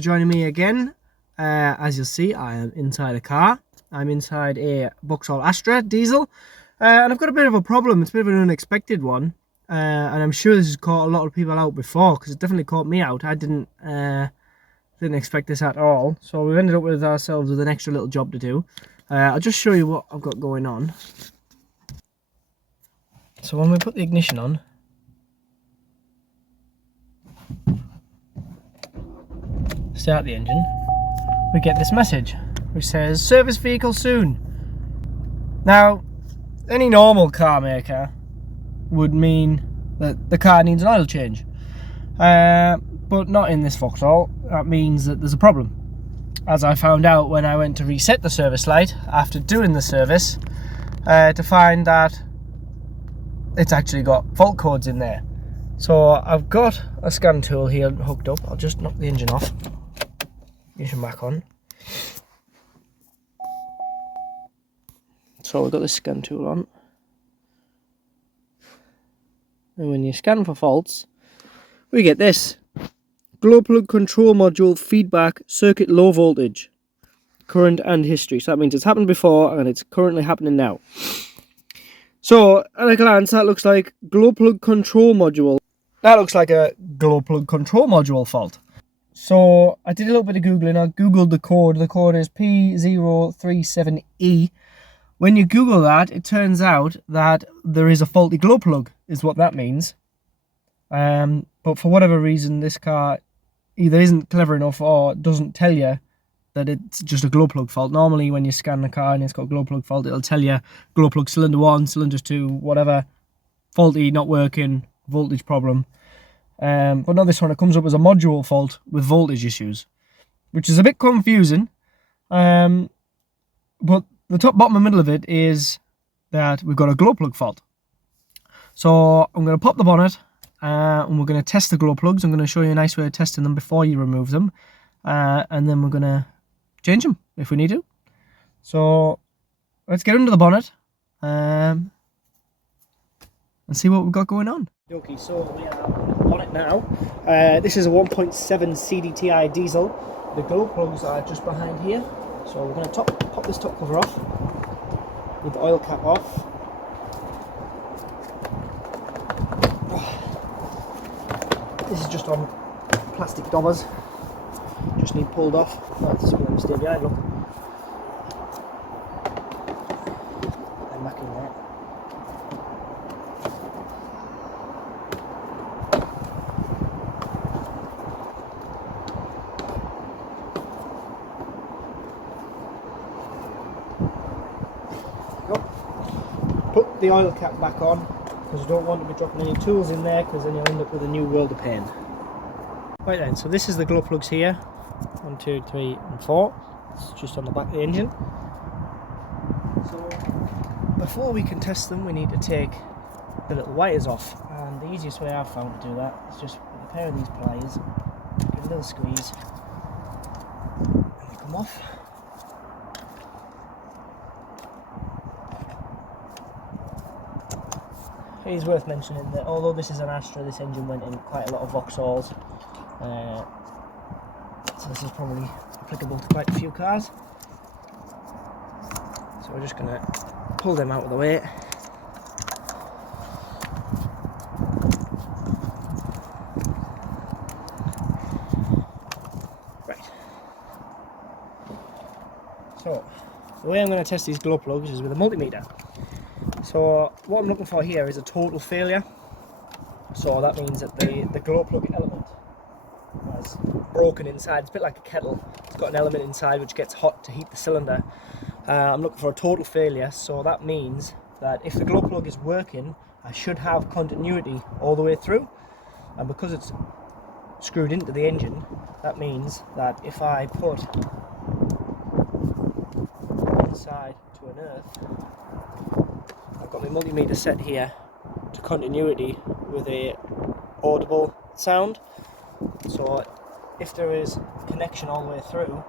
for joining me again. As you'll see, I am inside a car. I'm inside a Vauxhall Astra diesel, and I've got a bit of a problem. It's a bit of an unexpected one, and I'm sure this has caught a lot of people out before, because it definitely caught me out. I didn't expect this at all, so we've ended up with ourselves with an extra little job to do. I'll just show you what I've got going on. So when we put the ignition on, start the engine, we get this message which says service vehicle soon. Now, any normal car maker would mean that the car needs an oil change, but not in this Vauxhall. That means that there's a problem, as I found out when I went to reset the service light after doing the service, to find that it's actually got fault codes in there. So I've got a scan tool here hooked up. I'll just knock the engine off. Ignition back on. So we've got the scan tool on. And when you scan for faults, we get this. Glow plug control module feedback circuit low voltage. Current and history. So that means it's happened before and it's currently happening now. So at a glance, that looks like glow plug control module. That looks like a glow plug control module fault. So I did a little bit of Googling. I Googled the code. The code is P037E. When you Google that, it turns out that there is a faulty glow plug, is what that means. But for whatever reason, this car either isn't clever enough or doesn't tell you that it's just a glow plug fault. Normally, when you scan the car and it's got a glow plug fault, it'll tell you glow plug cylinder 1, cylinder 2, whatever, faulty, not working, voltage problem. But not this one. It comes up as a module fault with voltage issues, which is a bit confusing. But the top, bottom and middle of it is that we've got a glow plug fault. So I'm going to pop the bonnet and we're going to test the glow plugs. I'm going to show you a nice way of testing them before you remove them. And then we're going to change them if we need to. So let's get under the bonnet and see what we've got going on. Okay, so we are on it now. This is a 1.7 CDTI diesel. The glow plugs are just behind here. So we're going to pop this top cover off with the oil cap off. This is just on plastic dobbers. Just need pulled off. That's going to stay behind, look. And back in there. Put the oil cap back on, because you don't want to be dropping any tools in there, because then you'll end up with a new world of pain. Right then, so this is the glow plugs here. 1, 2, 3 and 4. It's just on the back of the engine. So before we can test them, we need to take the little wires off, and the easiest way I've found to do that is just with a pair of these pliers, give it a little squeeze, and they come off. It is worth mentioning that although this is an Astra, this engine went in quite a lot of Vauxhalls, so this is probably applicable to quite a few cars. So we're just going to pull them out of the way. Right. So the way I'm going to test these glow plugs is with a multimeter. So what I'm looking for here is a total failure. So that means that the glow plug element has broken inside. It's a bit like a kettle. It's got an element inside which gets hot to heat the cylinder. I'm looking for a total failure, so that means that if the glow plug is working, I should have continuity all the way through. And because it's screwed into the engine, that means that if I put one side to an earth, I've got my multimeter set here to continuity with a audible sound. So if there is connection all the way through,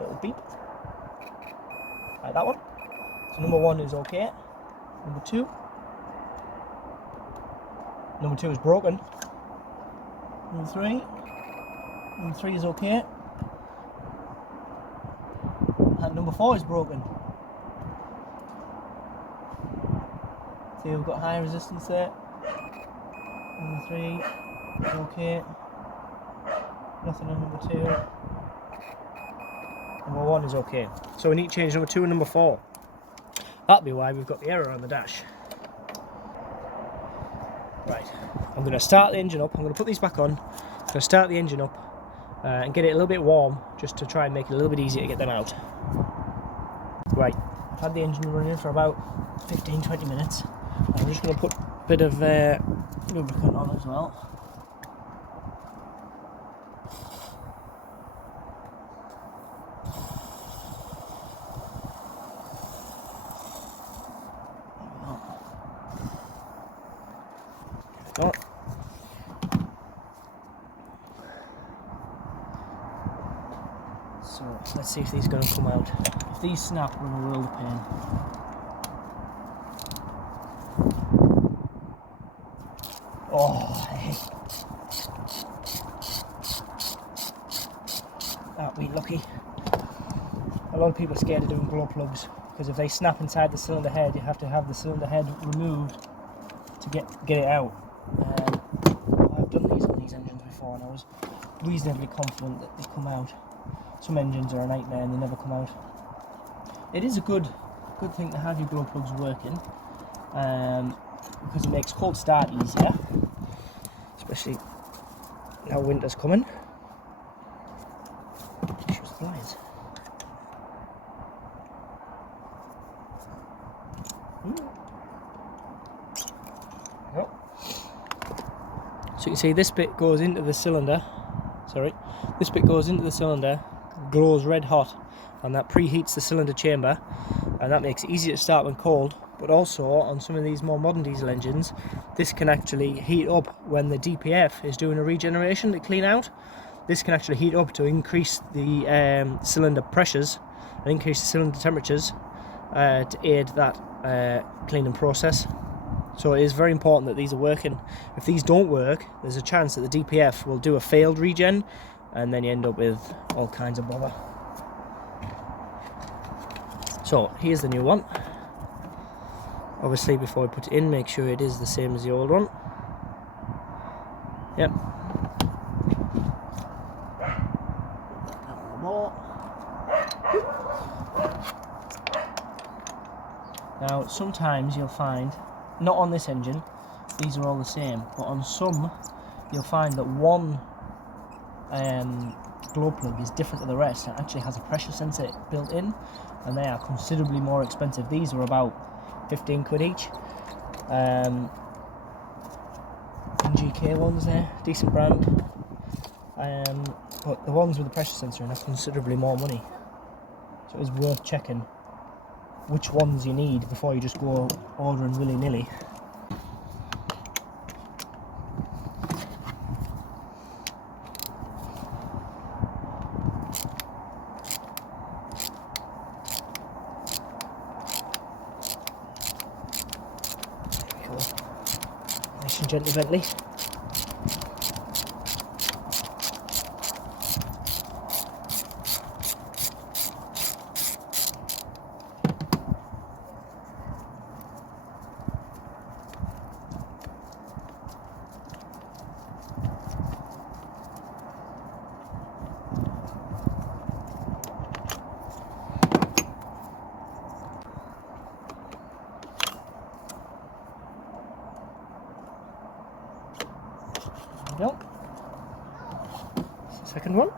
it'll beep like that one. So number 1 is okay. Number 2 is broken. Number 3 is okay. that number 4 is broken. See, we've got high resistance there. Number 3 is okay. Nothing on number 2. Number 1 is okay. So we need to change number 2 and number 4. That'll be why we've got the error on the dash. Right, I'm going to start the engine up. I'm going to put these back on. I'm going to start the engine up and get it a little bit warm, just to try and make it a little bit easier to get them out. Right, I've had the engine running for about 15-20 minutes. I'm just going to put a bit of lubricant on as well. There we go. So let's see if these are going to come out. If these snap, we're in a world of pain. Oh, hey. Aren't we lucky? A lot of people are scared of doing glow plugs because if they snap inside the cylinder head, you have to have the cylinder head removed to get it out. I've done these on these engines before and I was reasonably confident that they come out. Some engines are a nightmare and they never come out. It is a good thing to have your glow plugs working because it makes cold start easier, especially now winter's coming. Shut the blinds. Yep. So you can see this bit goes into the cylinder. This bit goes into the cylinder, glows red hot, and that preheats the cylinder chamber, and that makes it easier to start when cold. But also on some of these more modern diesel engines, this can actually heat up when the DPF is doing a regeneration to clean out. This can actually heat up to increase the cylinder pressures and increase the cylinder temperatures to aid that cleaning process. So it is very important that these are working. If these don't work, there's a chance that the DPF will do a failed regen, and then you end up with all kinds of bother. So here's the new one. Obviously, before we put it in, make sure it is the same as the old one. Yep. Now, sometimes you'll find, not on this engine, these are all the same, but on some you'll find that one glow plug is different to the rest and actually has a pressure sensor built in, and they are considerably more expensive. These are about 15 quid each. GK ones there, decent brand, but the ones with the pressure sensor are considerably more money, so it's worth checking which ones you need before you just go ordering willy-nilly. Nice and gently, Bentley. Nope. That's the second one.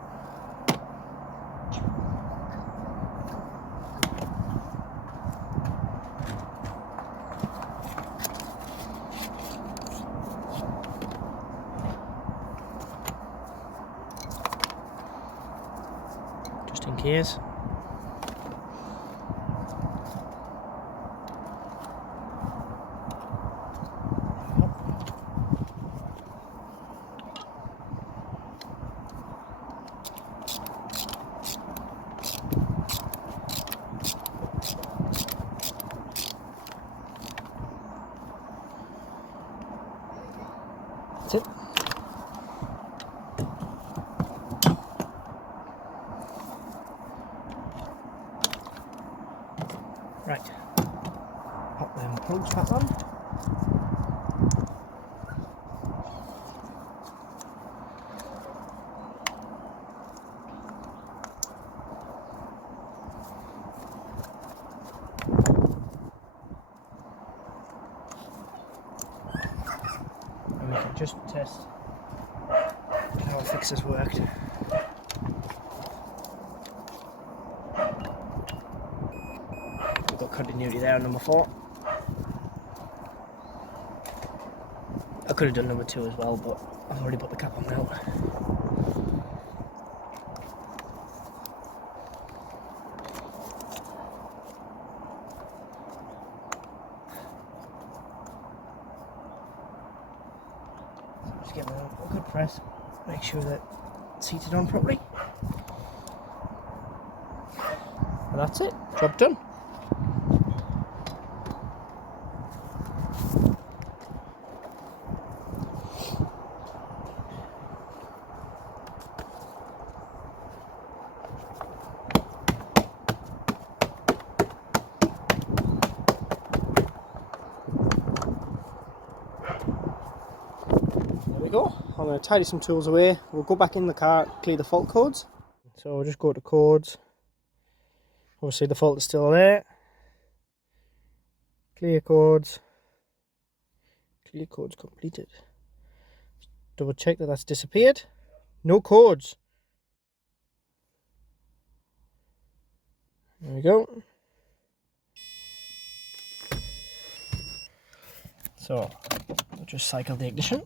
Just in case. That's it. Right, pop them plugs back on. And we can just test how our fixes worked. We've got continuity there on number 4. I could have done number 2 as well, but I've already put the cap on now. So just give it a good press, make sure that it's seated on properly. And that's it, job done. There we go. I'm going to tidy some tools away. We'll go back in the car, clear the fault codes. So we'll just go to codes. Obviously the fault is still there. Clear codes. Clear codes completed. Double check that that's disappeared. No codes. There we go. So we'll just cycle the ignition.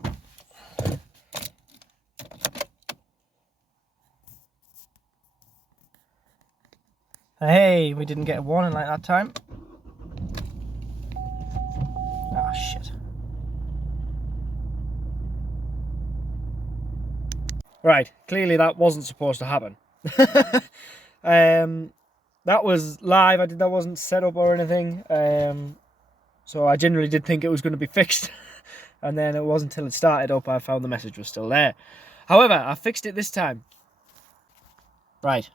Hey, we didn't get a warning like that time. Ah, shit. Right, clearly that wasn't supposed to happen. That was live, that wasn't set up or anything. So I generally did think it was going to be fixed. And then it wasn't until it started up I found the message was still there. However, I fixed it this time. Right.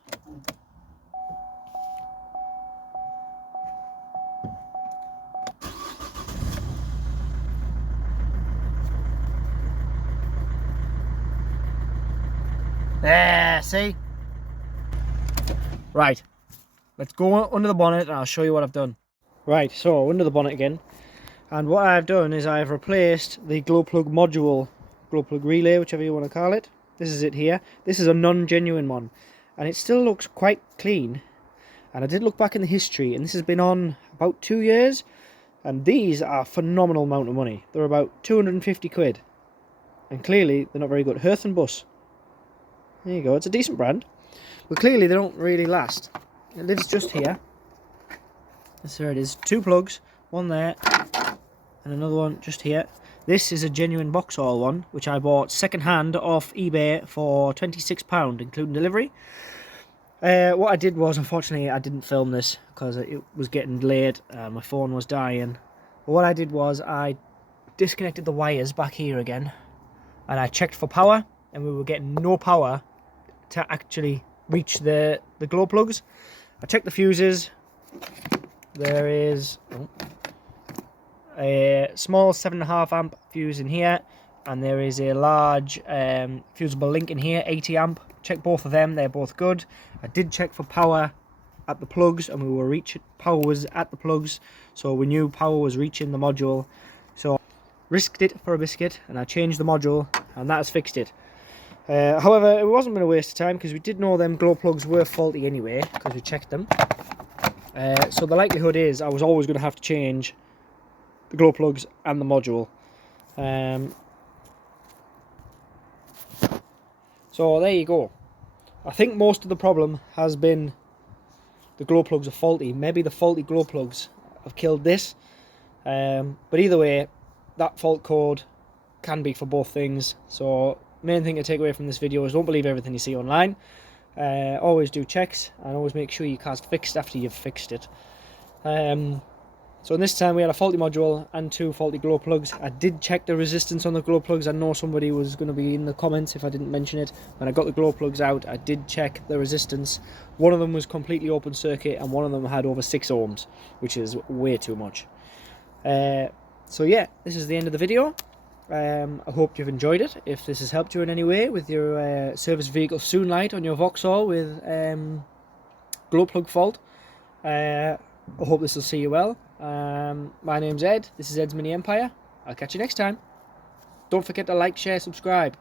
There, see? Right, let's go under the bonnet and I'll show you what I've done. Right, so under the bonnet again. And what I've done is I've replaced the glow plug module, glow plug relay, whichever you want to call it. This is it here. This is a non-genuine one. And it still looks quite clean. And I did look back in the history, and this has been on about 2 years. And these are a phenomenal amount of money. They're about 250 quid. And clearly, they're not very good. Hearth and Bus. There you go, it's a decent brand. But clearly they don't really last. It lives just here. Yes, there it is. 2 plugs, one there, and another one just here. This is a genuine Vauxhall one, which I bought second hand off eBay for £26, including delivery. What I did was, unfortunately, I didn't film this because it was getting delayed. My phone was dying. But what I did was I disconnected the wires back here again, and I checked for power, and we were getting no power to actually reach the glow plugs. I checked the fuses. There is a small 7.5 amp fuse in here, and there is a large fusible link in here, 80 amp. Check both of them, they're both good. I did check for power at the plugs, and we were reaching, power was at the plugs, so we knew power was reaching the module. So risked it for a biscuit, and I changed the module, and that has fixed it. However, it wasn't going to waste of time because we did know them glow plugs were faulty anyway because we checked them. So the likelihood is I was always going to have to change the glow plugs and the module. So there you go. I think most of the problem has been the glow plugs are faulty. Maybe the faulty glow plugs have killed this. But either way, that fault code can be for both things. So main thing to take away from this video is don't believe everything you see online. Always do checks and always make sure your car's fixed after you've fixed it. So in this time we had a faulty module and 2 faulty glow plugs. I did check the resistance on the glow plugs. I know somebody was going to be in the comments if I didn't mention it. When I got the glow plugs out, I did check the resistance. One of them was completely open circuit and one of them had over 6 ohms, which is way too much. So yeah, this is the end of the video. I hope you've enjoyed it. If this has helped you in any way with your service vehicle soon light on your Vauxhall with glow plug fault, I hope this will see you well. My name's Ed. This is Ed's Mini Empire. I'll catch you next time. Don't forget to like, share, subscribe.